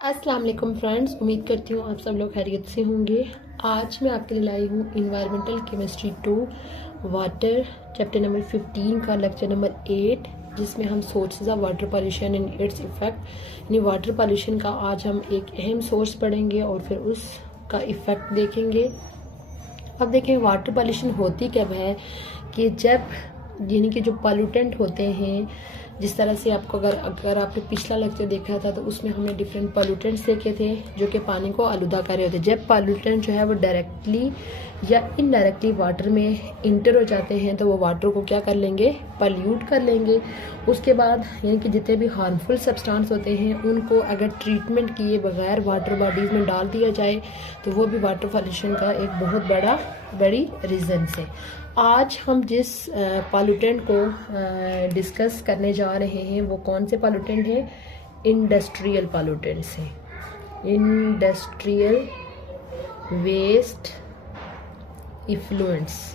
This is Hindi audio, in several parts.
अस्सलाम वालेकुम फ्रेंड्स, उम्मीद करती हूँ आप सब लोग खैरियत से होंगे। आज मैं आपके लिए लाई हूँ environmental chemistry 2 water chapter number 15 का लेक्चर नंबर 8, जिसमें हम sources of water pollution and it's effect यानी वाटर पॉल्यूशन का आज हम एक अहम सोर्स पढ़ेंगे और फिर उसका इफ़ेक्ट देखेंगे। अब देखें वाटर पॉल्यूशन होती कब है कि जब यानी कि जो पॉल्यूटेंट होते हैं, जिस तरह से आपको अगर आपने पिछला लेक्चर देखा था तो उसमें हमने डिफरेंट पॉल्यूटेंट्स देखे थे जो कि पानी को आलूदा कर रहे होते हैं। जब पॉल्यूटेंट जो है वो डायरेक्टली या इनडायरेक्टली वाटर में इंटर हो जाते हैं तो वो वाटर को क्या कर लेंगे, पॉल्यूट कर लेंगे। उसके बाद यानी कि जितने भी हार्मफुल सब्सटेंस होते हैं उनको अगर ट्रीटमेंट किए बगैर वाटर बॉडीज़ में डाल दिया जाए तो वो भी वाटर पॉल्यूशन का एक बहुत बड़ी रीज़न है। आज हम जिस पॉल्यूटेंट को डिस्कस करने जा रहे हैं वो कौन से पॉल्यूटेंट हैं? इंडस्ट्रियल पॉल्यूटेंट्स हैं। Industrial waste effluents.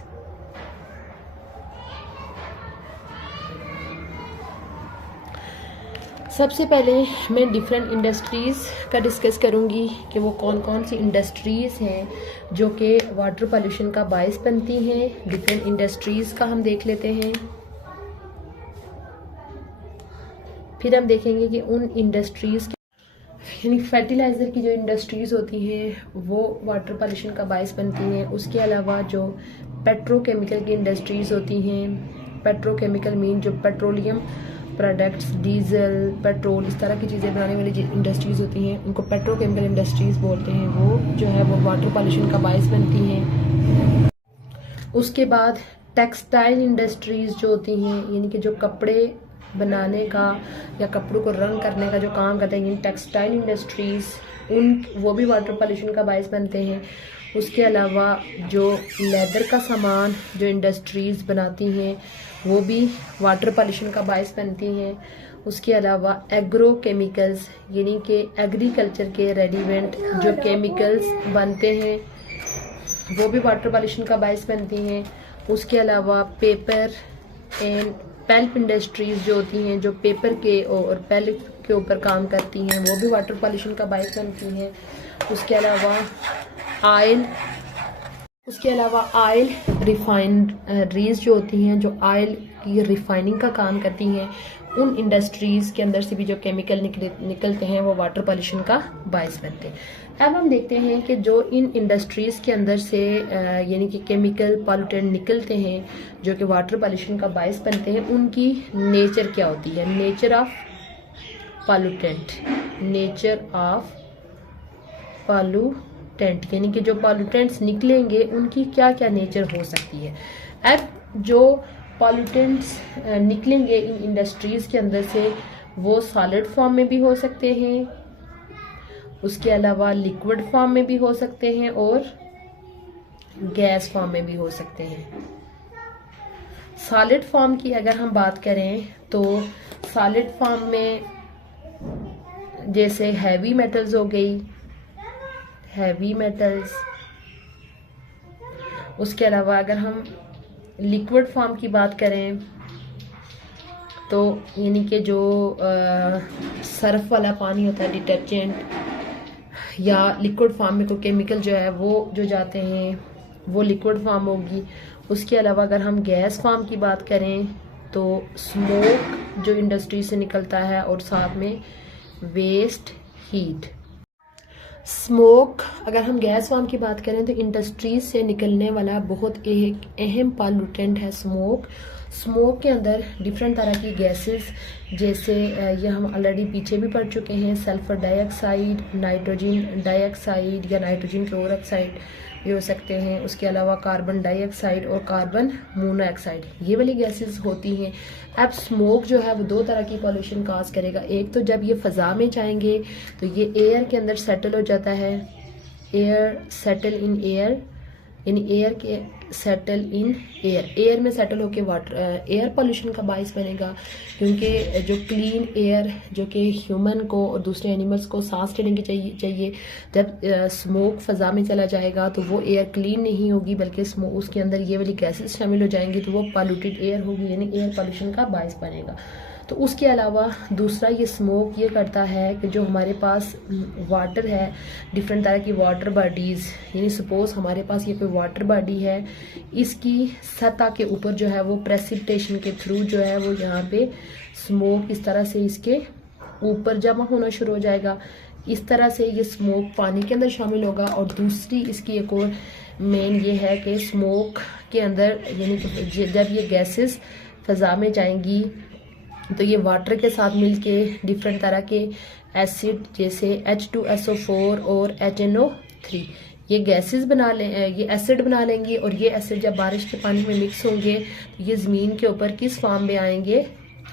सबसे पहले मैं डिफरेंट इंडस्ट्रीज़ का डिस्कस करूंगी कि वो कौन कौन सी इंडस्ट्रीज़ हैं जो कि वाटर पॉल्यूशन का बायस बनती हैं। डिफरेंट इंडस्ट्रीज़ का हम देख लेते हैं, फिर हम देखेंगे कि उन इंडस्ट्रीज़ यानी फर्टिलाइज़र की जो इंडस्ट्रीज़ होती हैं वो वाटर पॉल्यूशन का बायस बनती हैं। उसके अलावा जो पेट्रोकेमिकल की इंडस्ट्रीज़ होती हैं, पेट्रोकेमिकल मीन जो पेट्रोलियम प्रोडक्ट्स, डीजल, पेट्रोल, इस तरह की चीज़ें बनाने वाली इंडस्ट्रीज़ होती हैं उनको पेट्रोकेमिकल इंडस्ट्रीज़ बोलते हैं। वो जो है वो वाटर पॉल्यूशन का बायस बनती हैं। उसके बाद टेक्सटाइल इंडस्ट्रीज़ जो होती हैं यानी कि जो कपड़े बनाने का या कपड़ों को रंग करने का जो काम करते हैं, टेक्सटाइल इंडस्ट्रीज़, वो भी वाटर पॉल्यूशन का बायस बनते हैं। उसके अलावा जो लेदर का सामान जो इंडस्ट्रीज़ बनाती हैं वो भी वाटर पॉल्यूशन का बायस बनती हैं। उसके अलावा एग्रो केमिकल्स यानी कि एग्रीकल्चर के रेलिवेंट जो केमिकल्स बनते हैं वो भी वाटर पॉल्यूशन का बायस बनती हैं। उसके अलावा पेपर एंड पल्प इंडस्ट्रीज़ जो होती हैं, जो पेपर के और पल्प के ऊपर काम करती हैं, वो भी वाटर पॉल्यूशन का बायस बनती हैं। उसके अलावा ऑयल रिफाइनरीज जो होती हैं, जो ऑयल की रिफाइनिंग का काम करती हैं, उन इंडस्ट्रीज़ के अंदर से भी जो केमिकल निकलते हैं वो वाटर पॉल्यूशन का बायस बनते हैं। अब हम देखते हैं कि जो इन इंडस्ट्रीज़ के अंदर से यानी कि केमिकल पॉल्यूटेंट निकलते हैं जो कि वाटर पॉल्यूशन का बायस बनते हैं, उनकी नेचर क्या होती है। नेचर ऑफ पॉल्यूटेंट यानी कि जो पॉल्यूटेंट्स निकलेंगे उनकी क्या क्या नेचर हो सकती है। अब जो पॉल्यूटेंट्स निकलेंगे इन इंडस्ट्रीज़ के अंदर से वो सॉलिड फॉर्म में भी हो सकते हैं, उसके अलावा लिक्विड फॉर्म में भी हो सकते हैं और गैस फॉर्म में भी हो सकते हैं। सॉलिड फॉर्म की अगर हम बात करें तो सॉलिड फॉर्म में जैसे हैवी मेटल्स हो गई, हैवी मेटल्स। उसके अलावा अगर हम लिक्विड फॉर्म की बात करें तो यानी कि जो सर्फ वाला पानी होता है, डिटर्जेंट, या लिक्विड फॉर्म में कोई केमिकल जो है वो जो जाते हैं वो लिक्विड फॉर्म होगी। उसके अलावा अगर हम गैस फॉर्म की बात करें तो स्मोक जो इंडस्ट्री से निकलता है और साथ में वेस्ट हीट। स्मोक अगर हम गैस फॉर्म की बात करें तो इंडस्ट्रीज से निकलने वाला बहुत एक अहम पॉल्यूटेंट है स्मोक। स्मोक के अंदर डिफरेंट तरह की गैसेस, जैसे ये हम ऑलरेडी पीछे भी पढ़ चुके हैं, सल्फर डाइऑक्साइड, नाइट्रोजन डाइऑक्साइड या नाइट्रोजन क्लोरोक्साइड भी हो सकते हैं। उसके अलावा कार्बन डाइऑक्साइड और कार्बन मोनोऑक्साइड, ये वाली गैसेस होती हैं। अब स्मोक जो है वो दो तरह की पॉल्यूशन काज करेगा। एक तो जब ये फ़ज़ा में जाएंगे तो ये एयर के अंदर सेटल हो जाता है, एयर सेटल इन एयर यानी एयर के सेटल इन एयर में सेटल होके वाटर एयर पॉल्यूशन का बायस बनेगा, क्योंकि जो क्लीन एयर जो कि ह्यूमन को और दूसरे एनिमल्स को सांस लेने की चाहिए जब स्मोक फ़ज़ा में चला जाएगा तो वो एयर क्लीन नहीं होगी, बल्कि स्मोक उसके अंदर ये वाली गैसेस शामिल हो जाएंगी तो वो पॉल्यूटेड एयर होगी, यानी एयर पॉल्यूशन का बायस बनेगा। तो उसके अलावा दूसरा ये स्मोक ये करता है कि जो हमारे पास वाटर है, डिफरेंट तरह की वाटर बॉडीज़, यानी सपोज हमारे पास ये कोई वाटर बॉडी है, इसकी सतह के ऊपर जो है वो प्रेसिपिटेशन के थ्रू जो है वो यहाँ पे स्मोक इस तरह से इसके ऊपर जमा होना शुरू हो जाएगा। इस तरह से ये स्मोक पानी के अंदर शामिल होगा। और दूसरी इसकी एक और मेन ये है कि स्मोक के अंदर यानी कि जब ये गैसेस फ़ज़ा में जाएंगी तो ये वाटर के साथ मिलके डिफरेंट तरह के एसिड जैसे H2SO4 और HNO3 ये गैसेस बना लें, ये एसिड बना लेंगी। और ये एसिड जब बारिश के पानी में मिक्स होंगे तो ये ज़मीन के ऊपर किस फॉर्म में आएंगे,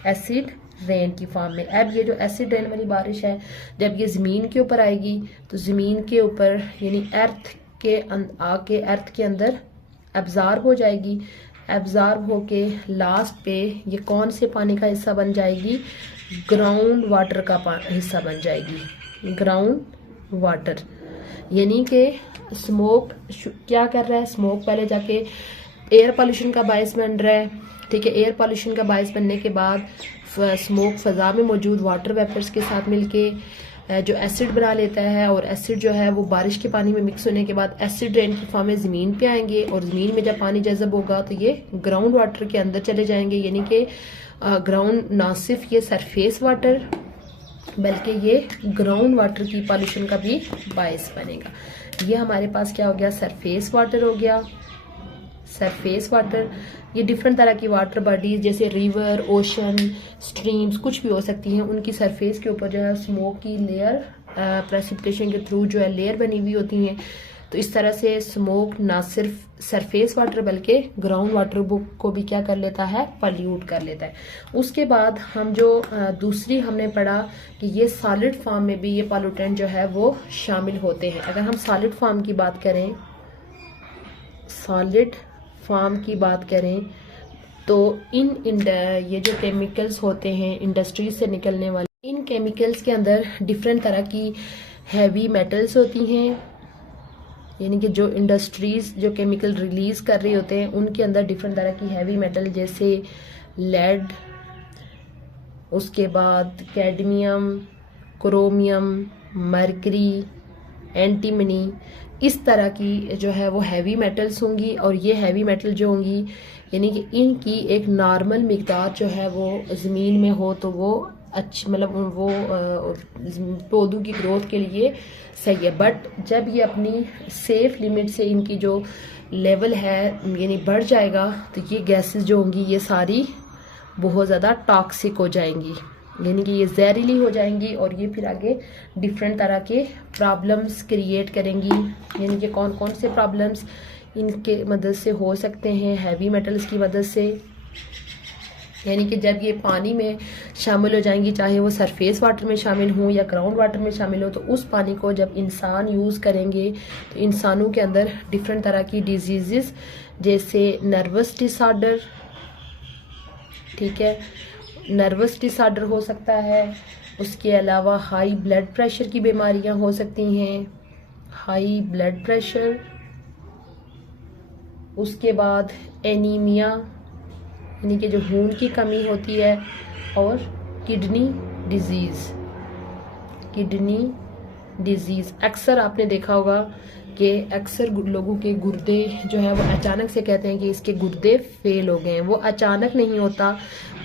एसिड रेन की फॉर्म में। अब ये जो एसिड रेन वाली बारिश है जब ये ज़मीन के ऊपर आएगी तो ज़मीन के ऊपर यानी अर्थ के आके अर्थ के अंदर एब्ज़ॉर्ब हो जाएगी। एब्ज़ॉर्ब होके लास्ट पे ये कौन से पानी का हिस्सा बन जाएगी, ग्राउंड वाटर का हिस्सा बन जाएगी, ग्राउंड वाटर। यानी कि स्मोक क्या कर रहा है, स्मोक पहले जाके एयर पॉल्यूशन का बायस बन रहा है, ठीक है। एयर पॉल्यूशन का बायस बनने के बाद स्मोक फ़ज़ा में मौजूद वाटर वेपर्स के साथ मिलके जो एसिड बना लेता है। और एसिड जो है वो बारिश के पानी में मिक्स होने के बाद एसिड रेन की फॉर्म में ज़मीन पे आएंगे। और ज़मीन में जब पानी जज़ब होगा तो ये ग्राउंड वाटर के अंदर चले जाएंगे। यानी कि ग्राउंड ना सिर्फ ये सरफेस वाटर बल्कि ये ग्राउंड वाटर की पॉल्यूशन का भी बायस बनेगा। ये हमारे पास क्या हो गया, सरफेस वाटर हो गया। सरफेस वाटर ये डिफरेंट तरह की वाटर बॉडीज जैसे रिवर, ओशन, स्ट्रीम्स कुछ भी हो सकती हैं, उनकी सरफेस के ऊपर जो है स्मोक की लेयर प्रेसिपिटेशन के थ्रू जो है लेयर बनी हुई होती हैं। तो इस तरह से स्मोक ना सिर्फ सरफेस वाटर बल्कि ग्राउंड वाटर को भी क्या कर लेता है, पॉल्यूट कर लेता है। उसके बाद हम जो दूसरी हमने पढ़ा कि ये सॉलिड फॉर्म में भी ये पॉल्यूटेंट जो है वो शामिल होते हैं। अगर हम सॉलिड फॉर्म की बात करें, सॉलिड फॉर्म की बात करें तो ये जो केमिकल्स होते हैं इंडस्ट्रीज से निकलने वाले, इन केमिकल्स के अंदर डिफरेंट तरह की हैवी मेटल्स होती हैं। यानी कि जो इंडस्ट्रीज जो केमिकल रिलीज कर रही होते हैं उनके अंदर डिफरेंट तरह की हैवी मेटल जैसे लेड, उसके बाद कैडमियम, क्रोमियम, मरकरी, एंटीमनी, इस तरह की जो है वो हैवी मेटल्स होंगी। और ये हैवी मेटल जो होंगी यानी कि इनकी एक नॉर्मल मिकदार जो है वो ज़मीन में हो तो वो अच्छी मतलब वो पौधों की ग्रोथ के लिए सही है। बट जब ये अपनी सेफ लिमिट से इनकी जो लेवल है यानी बढ़ जाएगा तो ये गैसेस जो होंगी ये सारी बहुत ज़्यादा टॉक्सिक हो जाएंगी, यानी कि ये जहरीली हो जाएंगी। और ये फिर आगे डिफरेंट तरह के प्रॉब्लम्स क्रिएट करेंगी। यानी कि कौन कौन से प्रॉब्लम्स इनके मदद से हो सकते हैं, हैवी मेटल्स की मदद से। यानी कि जब ये पानी में शामिल हो जाएंगी, चाहे वो सरफेस वाटर में शामिल हों या ग्राउंड वाटर में शामिल हो, तो उस पानी को जब इंसान यूज़ करेंगे तो इंसानों के अंदर डिफरेंट तरह की डिजीज़ जैसे नर्वस डिसऑर्डर, ठीक है, नर्वस डिसऑर्डर हो सकता है। उसके अलावा हाई ब्लड प्रेशर की बीमारियां हो सकती हैं, हाई ब्लड प्रेशर। उसके बाद एनीमिया यानी कि जो खून की कमी होती है, और किडनी डिजीज़। किडनी डिजीज़ अक्सर आपने देखा होगा कि अक्सर लोगों के गुर्दे जो है वो अचानक से कहते हैं कि इसके गुर्दे फेल हो गए हैं। वो अचानक नहीं होता,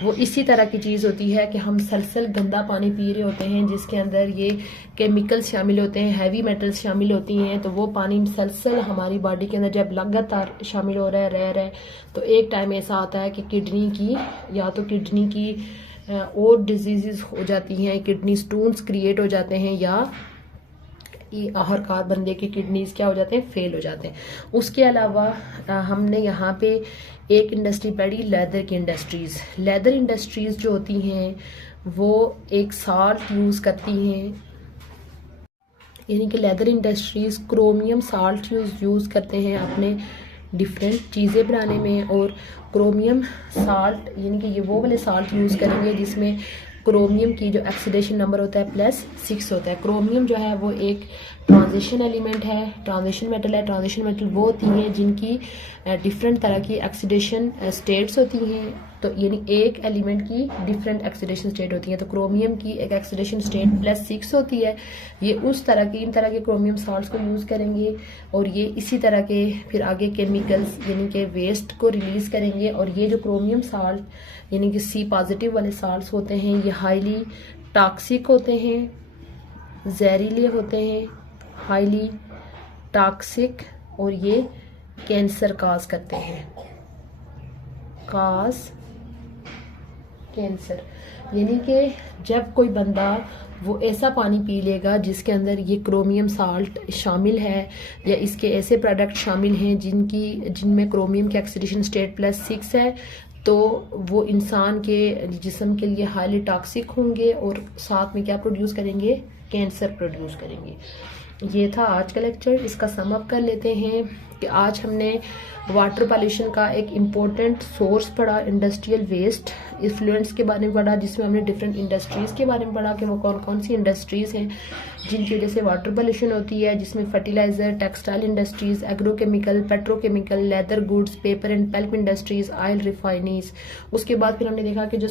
वो इसी तरह की चीज़ होती है कि हम सलसल गंदा पानी पी रहे होते हैं जिसके अंदर ये केमिकल्स शामिल होते हैं, हैवी मेटल्स शामिल होती हैं। तो वो पानी सलसल हमारी बॉडी के अंदर जब लगातार शामिल हो रहा है, रह रहा है, तो एक टाइम ऐसा आता है कि किडनी की या तो किडनी की और डिजीज़ हो जाती हैं, किडनी स्टोन्स क्रिएट हो जाते हैं, या आखिरकार बंदे के किडनीज क्या हो जाते हैं, फेल हो जाते हैं। उसके अलावा हमने यहाँ पे एक इंडस्ट्री पढ़ी, लेदर की इंडस्ट्रीज़। लेदर इंडस्ट्रीज़ जो होती हैं वो एक साल्ट यूज़ करती हैं, यानी कि leather industries chromium salt use करते हैं अपने डिफरेंट चीज़ें बनाने में। और क्रोमियम साल्ट यानी कि ये वो वाले साल्ट यूज़ करेंगे जिसमें क्रोमियम की जो ऑक्सीडेशन नंबर होता है +6 होता है। क्रोमियम जो है वो एक ट्रांजिशन एलिमेंट है, ट्रांजिशन मेटल है। ट्रांजिशन मेटल वो होती हैं जिनकी डिफरेंट तरह की ऑक्सीडेशन स्टेट्स होती हैं। तो यानी एक एलिमेंट की डिफरेंट ऑक्सीडेशन स्टेट होती है। तो क्रोमियम की एक ऑक्सीडेशन स्टेट +6 होती है। ये उस तरह की इन तरह के क्रोमियम साल्ट्स को यूज़ करेंगे और ये इसी तरह के फिर आगे केमिकल्स यानी कि वेस्ट को रिलीज़ करेंगे। और ये जो क्रोमियम साल्ट यानी कि C पॉजिटिव वाले साल्ट्स होते हैं ये हाईली टॉक्सिक होते हैं, जहरीले होते हैं, हाईली टॉक्सिक, और ये कैंसर काज करते हैं, कैंसर। यानी कि जब कोई बंदा वो ऐसा पानी पी लेगा जिसके अंदर ये क्रोमियम साल्ट शामिल है या इसके ऐसे प्रोडक्ट शामिल हैं जिनमें क्रोमियम की ऑक्सीडेशन स्टेट +6 है, तो वो इंसान के जिस्म के लिए हाईली टॉक्सिक होंगे और साथ में क्या प्रोड्यूस करेंगे, कैंसर प्रोड्यूस करेंगे। ये था आज का लेक्चर। इसका सम अप कर लेते हैं कि आज हमने वाटर पॉल्यूशन का एक इम्पोर्टेंट सोर्स पढ़ा, इंडस्ट्रियल वेस्ट इफ्लुएंस के बारे में पढ़ा, जिसमें हमने डिफरेंट इंडस्ट्रीज़ के बारे में पढ़ा कि वो कौन कौन सी इंडस्ट्रीज़ हैं जिनकी वजह से वाटर पॉल्यूशन होती है, जिसमें fertiliser, textile industries, agrochemical, petrochemical, leather goods, paper and pulp industries, oil refineries. उसके बाद फिर हमने देखा कि जो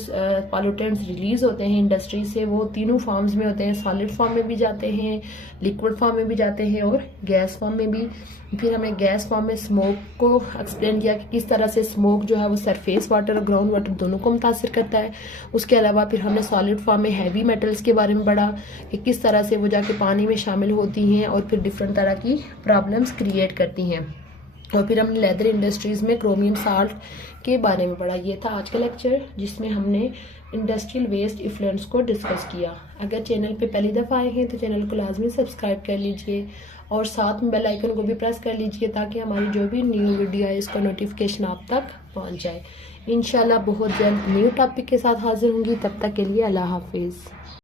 पॉल्यूटेंट्स रिलीज़ होते हैं इंडस्ट्री से वो तीनों फॉर्म्स में होते हैं, सॉलिड फॉर्म में भी जाते हैं, लिक्विड फॉर्म में भी जाते हैं और गैस फॉर्म में भी। फिर हमने गैस फॉर्म में स्मोक को एक्सप्लेन किया कि किस तरह से स्मोक जो है वो सरफेस वाटर और ग्राउंड वाटर दोनों को मुतासिर करता है। उसके अलावा फिर हमने सॉलिड फॉर्म में हैवी मेटल्स के बारे में पढ़ा कि किस तरह से वो जाके पानी में शामिल होती हैं और फिर डिफरेंट तरह की प्रॉब्लम्स क्रिएट करती हैं। और फिर हमने लेदर इंडस्ट्रीज़ में क्रोमियम साल्ट के बारे में पढ़ा। ये था आज का लेक्चर जिसमें हमने इंडस्ट्रियल वेस्ट इफ्लुएंस को डिस्कस किया। अगर चैनल पे पहली दफ़ा आए हैं तो चैनल को लाजमी सब्सक्राइब कर लीजिए और साथ में बेल आइकन को भी प्रेस कर लीजिए ताकि हमारी जो भी न्यू वीडियो है इसका नोटिफिकेशन आप तक पहुंच जाए। इंशाल्लाह बहुत जल्द न्यू टॉपिक के साथ हाजिर होंगी। तब तक के लिए अल्लाह हाफिज़।